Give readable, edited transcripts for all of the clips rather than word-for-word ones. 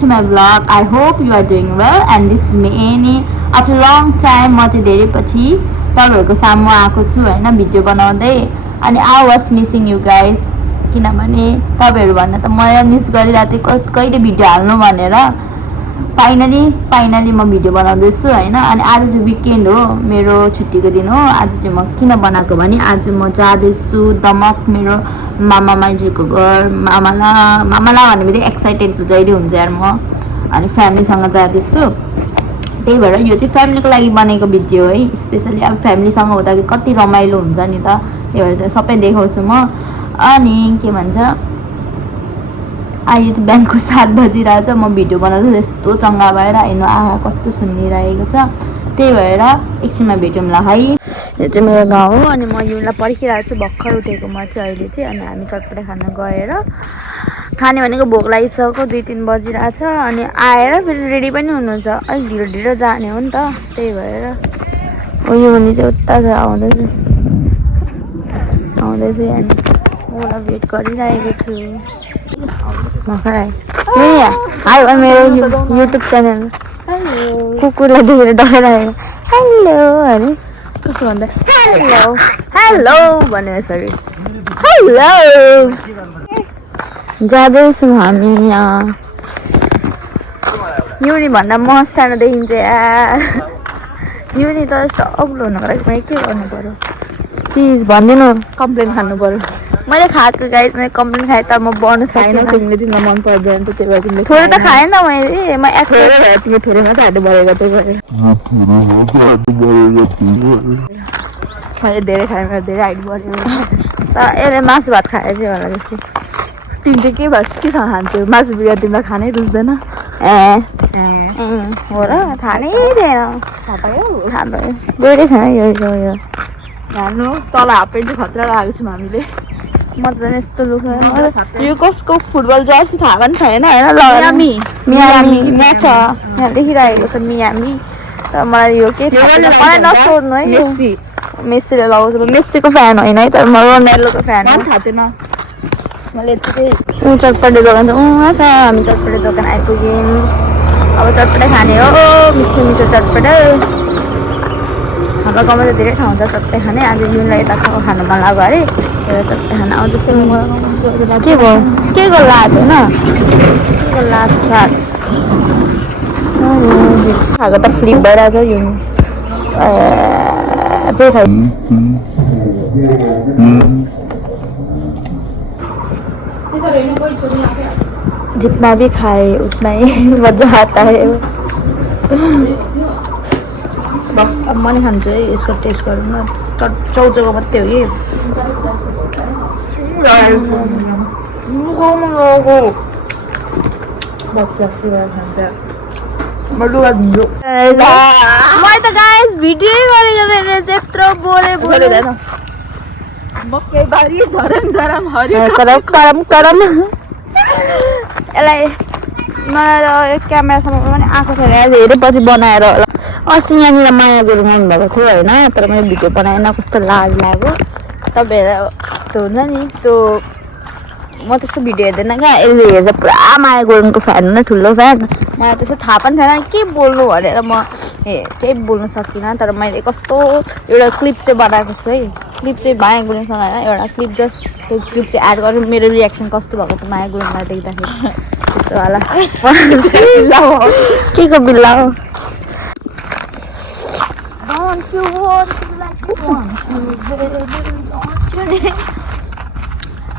to my vlog. I hope you are doing well and this is me Annie. After long time म चाहिँ धेरै पछि तपाईहरुको सामु आएको छु हैन भिडियो बनाउँदै अनि I was missing you guys किनभने तपाईहरु भन्दा त मलाई मिस गरिरहेको थिएँ कहिले भिडियो हाल्नु भनेर फाइनली म भिडियो बनाउँदै छु हैन अनि आज चाहिँ विकेन्ड हो मेरो छुट्टीको दिन हो आज चाहिँ म किन बनाएको भने आज म जादै छु दमक मेरो मामा माइजूको घर मामाला भन्ने बित्तिकै एक्साइटेड त जहिले हुन्छ यार म अनि फ्यामिली सँग जादै छु त्यही भएर यो चाहिँ फ्यामिलीको लागि बनेको भिडियो है स्पेशली अब फ्यामिली सँग हुँदाखेरि कति रमाइलो हुन्छ नि त त्यही भएर सबै देखाउँछु म अनि के भन्छ अहिले त बिहानको 7 बजिरहेछ म भिडियो बनाउँदा यस्तो चङ्गा भएर हेर्नु आहा कस्तो सुनिरहेको छ त्यही भएर एकछिनमा भेटौँ ल है यो चाहिँ मेरो गाउँ हो अनि म युलाई पर्खिरहेको छु भर्खर उठेको म चाहिँ अहिले चाहिँ अनि हामी चटपटे खान गएर खाने भनेको भोक लागिसक्यो 2-3 बजिरहेछ अनि आएर फेरि रेडी पनि हुनुहुन्छ अलिक ढिलो जाने हो नि त त्यही भएर हो यो भने चाहिँ उता छ आउँदैछ अनि मलाई वेट गरिरहेको छु भर्खर आयो हाई मेरो युट्युब च्यानल कुकुरलाई देखेर डराइरहेको हेलो अरे कस्तो भन्दा हेलो भने सरी हेलो जाँदैछौँ हामी यहाँ युनी भन्दा म सानो देखिन्छ यार युनी त यस्तो अग्लो हुनुको लागि मैले के गर्नु पर्यो प्लिज भनिदिनु कम्प्लेन खानु पर्यो मैले खाएको गाइस मैले कम्प्लेन खाएँ तर म बढ्नु सकिनँ तिमीले तिमीलाई मन पर्दैन त त्यही भएर तिमीले थोरै त खाएँ न मैले म एक्सपेक्ट तिमी थोरै मात्रै हात बढेको त्यही भएर मैले धेरै खाएँ मेरो धेरै हाइट बढ्यो तर यसले मासु भात खाएर चाहिँ होला बेसी तिमी चाहिँ के भएछ केसँग खान्छौ मासु बिगा तिमीलाई खानै रुच्दैन हो र थाहा नै थिएन थाहा पायो दुइटै छैन यो हाम्रो तल हाफ पेन्ट चाहिँ खतरा लगाएको छौँ हामीले म त यस्तो दुःख यो कसको फुटबल जर्सी थाहा पनि छैन होइन मियामी म्याच छ यहाँ देखिरहेको छ मियामी तर मलाई यो के मलाई नसोध्नु है मेस्सीले लगाउँछ म मेस्सीको फ्यान होइन है तर म रोनाल्डोको फ्यान हो थाहा थिएन मैले यतिकै चटपटे दोकान छ छ हामी चटपटे दोकान आइपुग्यौँ अब चटपटे खाने हो मिठो मिठो चटपटे हाम्रो गाउँमा त धेरै ठाउँ छ चटपटे खाने आज जुनलाई यता खानु मन लाग्यो अरे एउटा चटपटे खाना आउँदैछ के भयो के को लाज होइन के को लाज साज खाएको त फ्लिप भइरहेछ यो जितना भी खाए उतना ही मजा आता है अब म नि खान्छु है यसको टेस्ट गरौँ न चौचौको मात्रै हो कि त गाइस भिडियो गरेको भने त्यत्रो बोले करम यसलाई मलाई क्यामेरासम्म पनि आएको छैन धेरै पछि बनाएर होला अस्ति यहाँनिर माया गुरुङ आउनुभएको थियो होइन तर मैले भिडियो बनाएन कस्तो लाज लाग्यो तपाईँहरू त्यो हुन्छ नि त्यो म त्यस्तो भिडियो हेर्दैन क्या यसले हेर्छ पुरा माया गुरुङको फ्यान हो न ठुलो फ्यान मलाई त्यस्तो थाहा पनि छैन के बोल्नु भनेर म केही बोल्नु सकिनँ तर मैले कस्तो एउटा क्लिप चाहिँ बनाएको छु है क्लिप चाहिँ माया गुरुङसँग होइन एउटा क्लिप जस्ट त्यो क्लिप चाहिँ एड गरेर मेरो रियाक्सन कस्तो भएको थियो माया गुरुङलाई देख्दाखेरि त्यस्तो वाला के को बिल्ला हो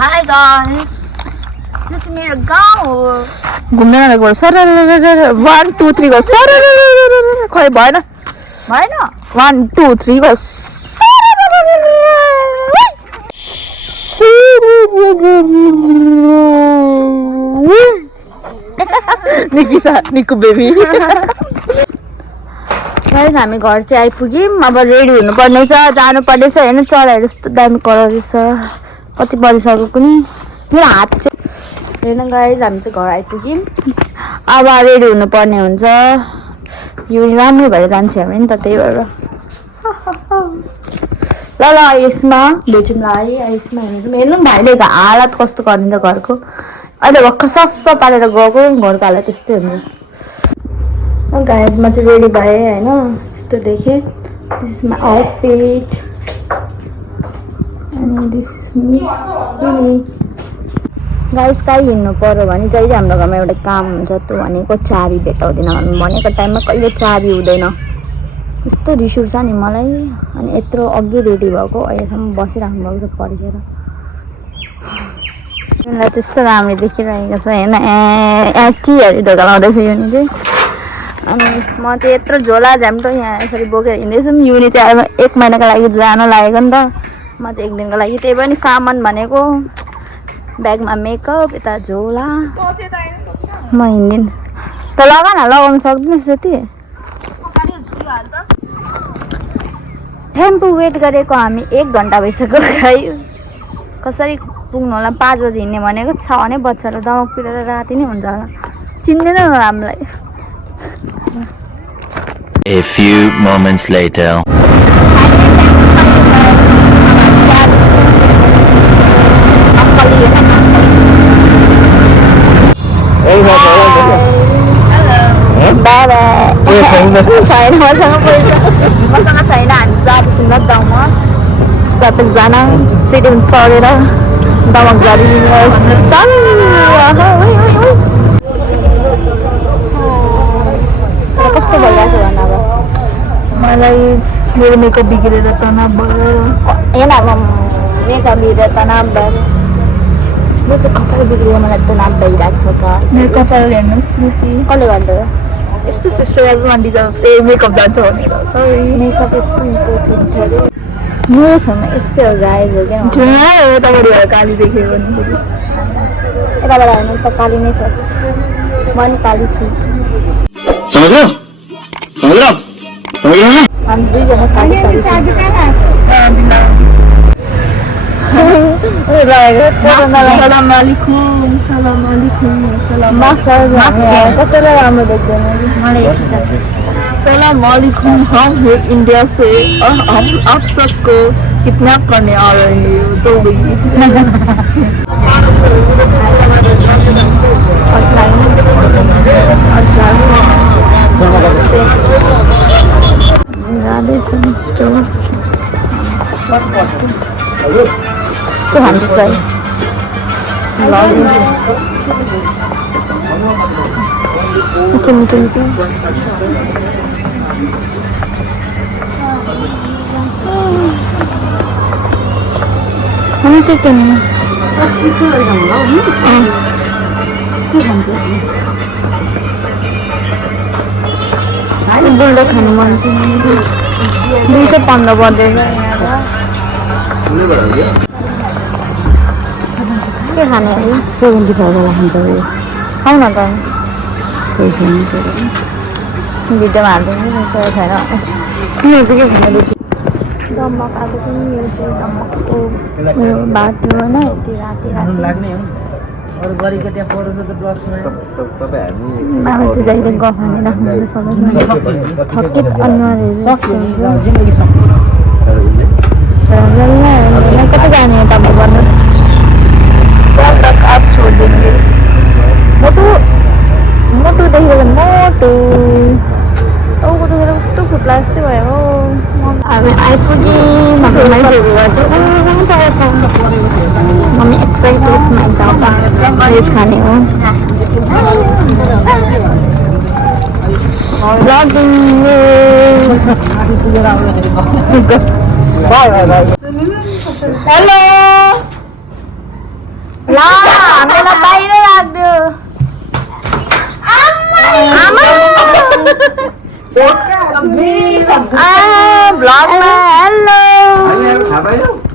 हाई गाइस यो चाहिँ मेरो गाउँ हो घुम्दै गरेको सर 1 2 3 गो सर खै भएन 1 2 3 गो निकु बेबी गाइस हामी घर चाहिँ आइपुग्यौँ अब रेडी हुनुपर्ने छ जानुपर्ने छ होइन चराहरू यस्तो दामी कराउँदैछ कति बजिसक्यो कुनै मेरो हात चाहिँ हेर्न गाइस हामी चाहिँ घर आइपुग्यौँ अब रेडी हुनुपर्ने हुन्छ यो राम्रो भएर जान्छ हामी नि त त्यही भएर ल यसमा भेटौँ ल है यसमा हेर्नु भाइले हालत कस्तो गरिन्छ घरको अहिले भर्खर सफा पारेर गएको घरको हालत त्यस्तै हुन्छ गाइस म चाहिँ रेडी भएँ होइन यस्तो देखेँ this is my outfit and this is me guys कहीँ हिँड्नु पऱ्यो भने जहिले हाम्रो घरमा एउटा काम हुन्छ त्यो भनेको चाबी भेटाउँदैन भनेको टाइममा कहिले चाबी हुँदैन यस्तो रिस उठ्छ नि मलाई अनि यत्रो अघि रेडी भएको अहिलेसम्म बसिराख्नु भएको छ पर्खेर यसलाई त्यस्तो राम्रो देखिरहेको छ होइन टीहरू ढोका लाउँदैछ युनि चाहिँ अनि म चाहिँ यत्रो झोला झ्याम्टो यहाँ यसरी बोकेर हिँड्दैछु युनि चाहिँ अब 1 महिनाको लागि जानु लागेको नि त म चाहिँ 1 दिनको लागि त्यही पनि सामान भनेको ब्यागमा मेकअप यता झोला म हिँड्दिनँ त लगा न लगाउनु सक्दिनस् त्यति टेम्पो वेट गरेको हामी 1 घन्टा भइसक्यो गाइस कसरी पुग्नु होला 5 बजी हिँड्ने भनेको 6 नै बज्छ र दमकतिर त राति नै हुन्छ होला चिन्दैन हामीलाई A few moments later. छैन मसँग पैसा मसँग छैन हामी जाँदैछौँ ल गाउँमा सबैजना सिटिङ चढेर दमक झरी कस्तो भइरहेको छ भन अब मलाई मेरो मेकअप बिग्रेर तनाव भयो हेर अब मेकअप बिग्रेर तनाव भयो मेरो चाहिँ कपाल बिग्रेर मलाई तनाव भइरहेको छ त मेरो कपाल हेर्नुहोस् स्मृति कसले गर्दा यस्तो सिस्टर एभ्रिवान डिजर्भ मेकअप जान्छ भनेर sorry makeup is so important अरे मेरो छेउमा यस्तै हो गाइज हो क्या यताबाट काली देख्यो भने यताबाट होइन त काली नै छस् म नि काली छु हामी दुईजना काली काली कसैलाई राम्रो देख्दैन सलाम वालेकुम हम हैं इंडिया से और हम आप सबको किडनैप करने आ रहे हैं जल्दी के भन्छस् भाइ मिठो मिठो मिठो के किन्नु बुल्डो खानु मन छ 215 पर्दैन के खाने अरे 75 वाला खान्छ यो खाऊ न त भिडियोमा हालिदिनु छैन यो चाहिँ के खाने रुचि दमक आएको छ नि यो चाहिँ दमकको उयो बाटो होइन यति राति बाबा चाहिँ जहिले गफ हानेर खाँदा सबैजना थकित अनुहारहरू कता जाने हो तपाईँ भन्नुहोस् आप छोड़ देंगे मोटो मोटो देखेर मोटो औको देखेर कस्तो फुट्ला जस्तै भयो हामी आइपुग्यौँ हाम्रो मान्छेहरू गर्छ मम्मी एक्साइटेड भेज खाने हो हेलो ला हामीलाई बाहिर राख्दियो ब्लगमा हेलो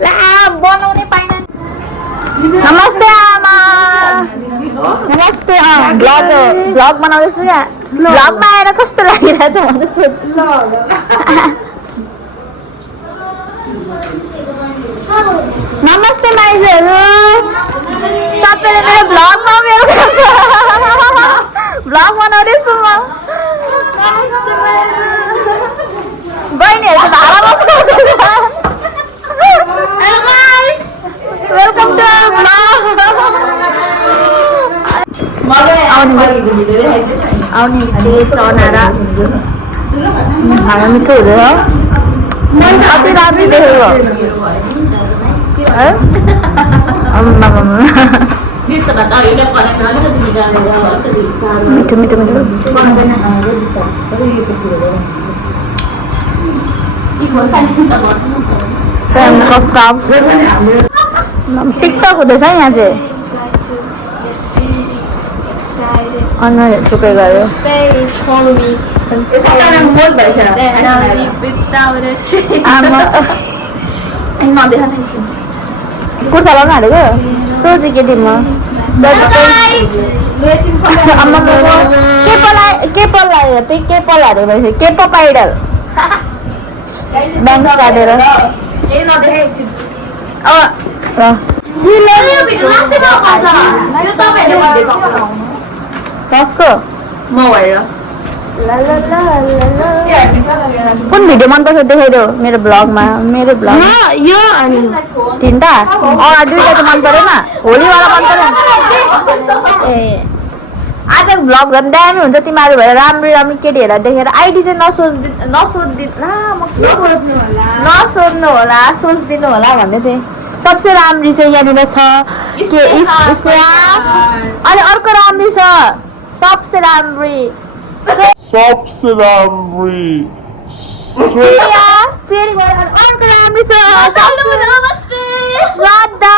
ला बनाउने पाइन नमस्ते आमा नमस्ते ब्लग बनाउँदैछु क्या ब्लगमा आएर कस्तो लागिरहेछ भन्नुहोस् नमस्ते माइजहरू सबैले मेरो ब्लगमा वेलकम छ ब्लग बनाउँदैछु म बहिनीहरूको भाडा बस्नु वेलकम टु ब्लग आउने चना र खाना मिठो हुँदैन कति राम्रो देखेको है मिठो मिठो मिठो टिकटक हुँदैछ यहाँ चाहिँ अनुहार चुपे गयो कुर्ता लगाउनु हालेको सोझी केटी म के पल्लायो त्यही के पल्लाहरू भएछ के पाइडल ब्याङ्क काटेर कसको कुन भिडियो मनपर्छ देखाइदेऊ मेरो ब्लगमा मेरो ब्लग तिनवटा दुईवटा त मन परेन होलीवाला मन परेन ए आज भ्लग झन् दामी हुन्छ तिमीहरू भएर राम्रो राम्रो केटीहरूलाई देखेर आइडी चाहिँ नसोध्नु होला सोचिदिनु होला भन्दै थिएँ सबसे राम्री चाहिँ यहाँनिर छ के अनि अर्को राम्री छ सबसे राम्री फेरि अर्को राम्री छ श्रद्धा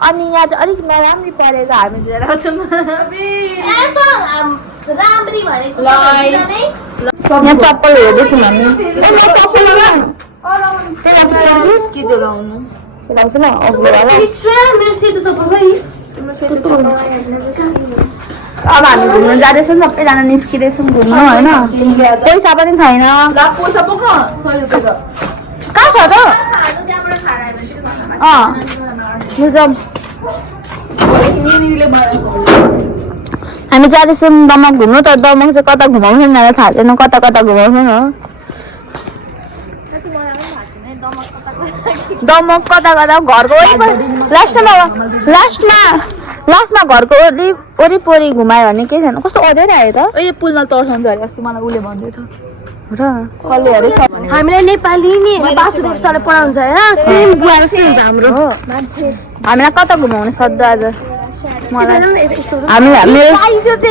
अनि यहाँ चाहिँ अलिक नराम्री परेको हामी दुईजना यहाँ चप्पल हेर्दैछु भने लाउँछु न अब हामी घुम्नु जाँदैछौँ सबैजना निस्किँदैछौँ घुम्नु होइन पैसा पनि छैन कहाँ छ त हामी जाँदैछौँ दमक घुम्नु तर दमक चाहिँ कता घुमाउँछ नि थाहा छैन कता कता घुमाउँछ न दमक कता कता घरको लास्टमा घरको वरिपरि घुमायो भने केही छैन कस्तो अड्याइरहेको आयो त ए पुलमा तर्साउँछ अरे अस्ति मलाई उसले भन्दै थियो र कसले अरे हामीलाई नेपाली नि वासुदेव सरले पढाउँछ हैन सेम बुवा जस्तै हुन्छ हाम्रो हामीलाई कता घुमाउने सधैँ आज मलाई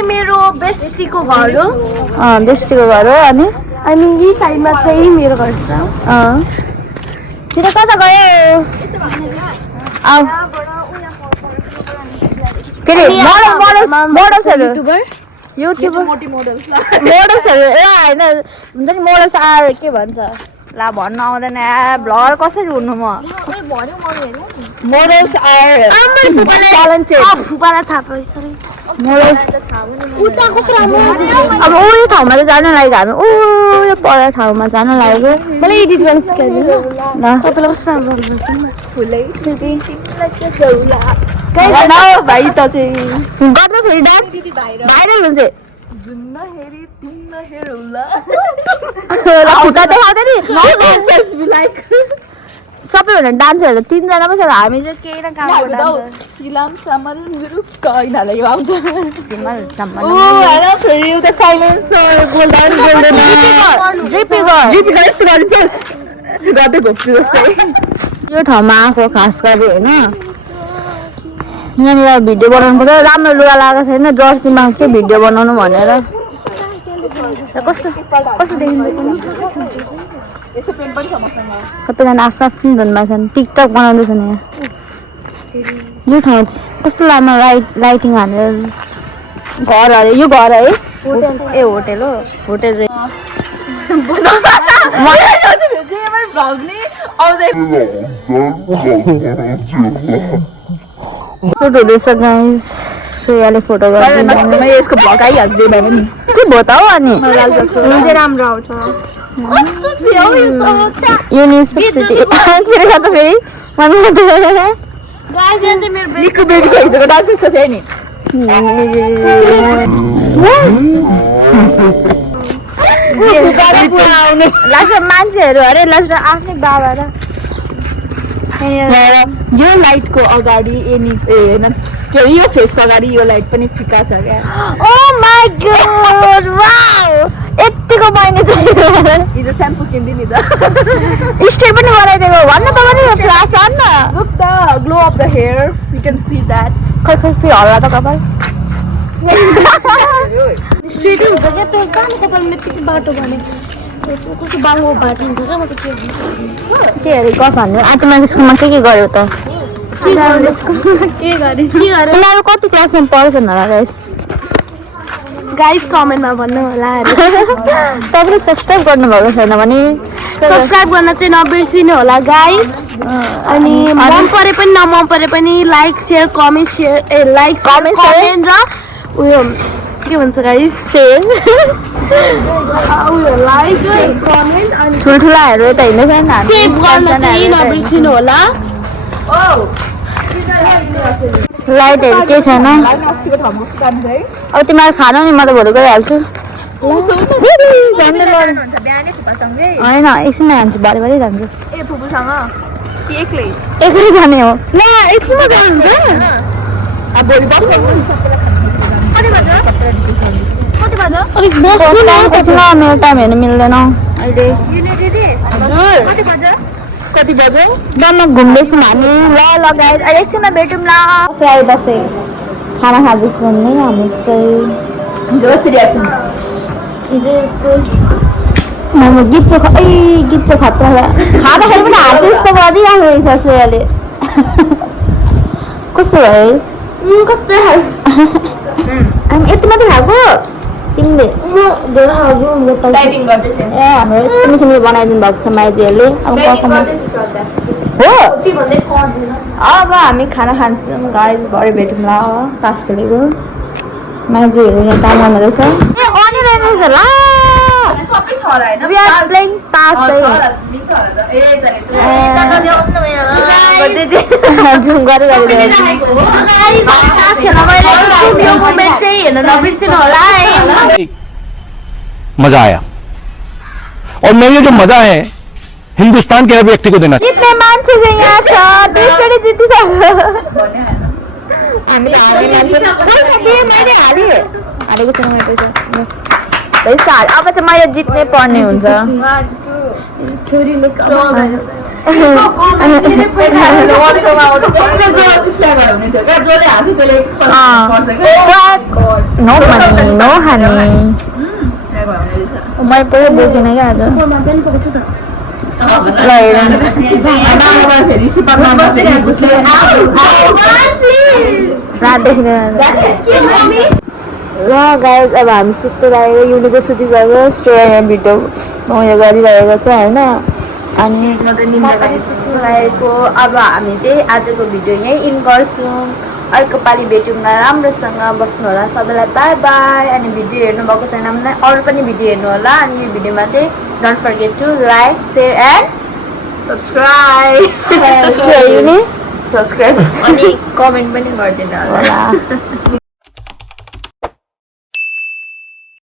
मेरो बेस्टीको घर हो बेस्टीको घर हो अनि यही साइडमा चाहिँ मेरो घर छतिर कता गयो फेरि मोडल्सहरू युट्युबर मोडल्सहरू ए होइन हुन्छ नि मोडल्स आएर के भन्छ ला भन्न आउँदैन भ्लगर कसरी हुनु म मोडल्स आर ट्यालेन्टेड फुपालाई थाहा पाइछ अब उयो ठाउँमा चाहिँ जानु लागेको हामी उयो पर ठाउँमा जानु लागेको मलाई एडिट गर्न सिकाइदिनु ल तपाईँलाई कस्तो राम्रो भाइ त चाहिँ गर्दाखेरि डान्स भाइरल हुन्छ खुट्टा देखाउँदै नि सबैभन्दा डान्सहरू त तिनजना पो छ हामी चाहिँ केही न काम यो ठाउँमा आएको खास गरी होइन यहाँनिर भिडियो बनाउनु पर्छ राम्रो लुगा लगाएको छैन जर्सीमा के भिडियो बनाउनु भनेर कस्तो सबैजना आफ्नो आफ्नो धुनमा छन् टिकटक बनाउँदैछन् यहाँ यो ठाउँ चाहिँ कस्तो राम्रो लाइटिङ हानेर घर अरे यो घर है ए होटेल हो होटेल सुट हुँदैछ गाइस श्रेयाले फोटो गर्दै यसको भ्लग आइहाल्छ के भयो त हो अनि राम्रो आउँछ यो न्युज फेरि निको बेबीको हिजोको डान्स यस्तो थियो नि लास्ट मान्छेहरू अरे लास्ट आफ्नै बाबा र यो लाइटको अगाडि फेरि यो फेसको अगाडि यो लाइट पनि फिका छ क्या ओ माय गॉड वाउ यतिको बहिनी चाहिँ हिजो स्याम्पू किन्दियो नि त स्टे पनि बनाइदिएको भन्नु त पनि फ्लास आन्न Look the glow of the hair. You can see that. खै खै फेरि हल्ला त कपाल स्ट्रेट हुन्छ क्या त्यो सानो कपालमा यतिकै बाटो भने कस्तो बाङ्गो बाटो हुन्छ क्या म त के के अरे गफ हान्नु आत्मा स्कुलमा के गर्यो त के गरे उनीहरू कति क्लासमा पढ्छन् होला गाइस गाइस कमेन्टमा भन्नु होला तपाईँले सब्सक्राइब गर्नुभएको छैन भने सब्सक्राइब गर्न चाहिँ नबिर्सिनु होला गाइस अनि मन परे पनि नमन परे पनि like share comment Comment, comment र उयो के भन्छ गाइस सेयर उयो लाइक कमेन्ट अनि ठुल्ठुलाहरू यता हिँड्दैछ नि सेभ गर्न चाहिँ नबिर्सिनु होला लाइटहरू केही छैन अब तिमीहरू खानु नि म त भोलि गइहाल्छु होइन एकछिनमा जान्छु भरे भरे जान्छु ए फुपूसँग कि एक्लै एक्लै जाने हो ल एकछिनमा जानुहुन्छ अब भोलि बस्छ अलिक बस्नु न एकछिनमा मेरो टाइम हेर्नु मिल्दैन अहिले कति बज्यो जम्मा घुम्दैछौँ हामी ल गाइस अहिले एकछिनमा भेटौँ ल आइबसेँ खाना खाँदैछौँ नि हामी चाहिँ जस्तो रियाक्सन हिजो यस्तो मोमो गीत खतरा खाँदाखेरि पनि हात यस्तो गरिरहेको रहेछ श्रेयाले कस्तो भयो कस्तो हामी यति मात्रै खाएको तिमीले डाइटिङ गर्दैछ ए हाम्रो यस्तो मिठो मिठो बनाइदिनु भएको छ माइतीहरूले अब कफमा हो अब हामी खाना खान्छौँ गाइस भरे भेटौँ ल तास खेलेको माइतीहरू यहाँ काम गर्नुहुँदैछ ए अनि रहेछ ल सबै छ होला हैन We are playing तास है जुम गरी मजा आया और मैं ये जो मजा है हिंदुस्तान के हर व्यक्ति को देना जितने मान्छे चाहिँ यहाँ छ दुईचोटि जितिसक्यो हामी त मैले हालेको छैन मैले पैसा अब चाहिँ मैले जित्नै पर्ने हुन्छ छोरीले नो मनी नो हानी मैले पहिला बोकेन क्या आज ल रातदेखि ल गाइस अब हामी सुत्दै लागेको युनिको सुतिसक्यो स्टोरीमा भिडियो उयो गरिरहेको छ होइन अनि लागेको अब हामी चाहिँ आजको भिडियो यहीँ इन गर्छौँ अर्को पालि भेटौँ न राम्रोसँग बस्नु होला सबैलाई बाई बाई अनि भिडियो हेर्नुभएको छैन भने अरू पनि भिडियो हेर्नु होला अनि यो भिडियोमा चाहिँ don't forget to like share and subscribe युनि सब्स्क्राइब अनि कमेन्ट पनि गरिदिनु होला